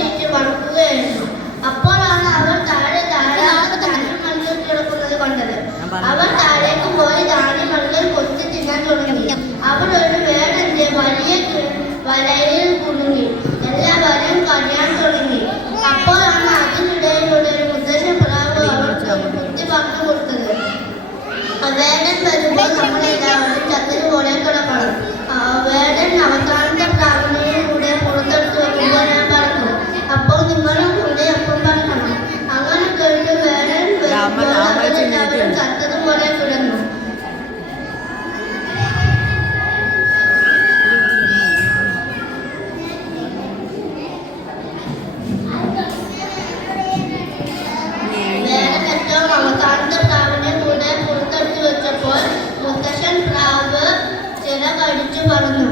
ചുറ്റി മണക്കുകയായിരുന്നു അപ്പോഴാണ് അവർ താഴെ ധാരാളം ധാന്യങ്ങൾ കിടക്കുന്നത് കണ്ടത്. അവർ താഴേക്ക് പോയി ധാന്യങ്ങൾ കൊത്തി തിന്നാൻ തുടങ്ങി. അവർ ഒരു വേടന്റെ വലിയ വലയിൽ കുടുങ്ങി. എല്ലാ വരം കഴിയാൻ തുടങ്ങി. അപ്പോഴാണ് അതിനിടയിലൂടെ ഒരു മുദ്ദേശ പ്രാവ് അവർക്ക് ബുദ്ധി പറഞ്ഞു കൊടുത്തത്. വേടൻ 就发了呢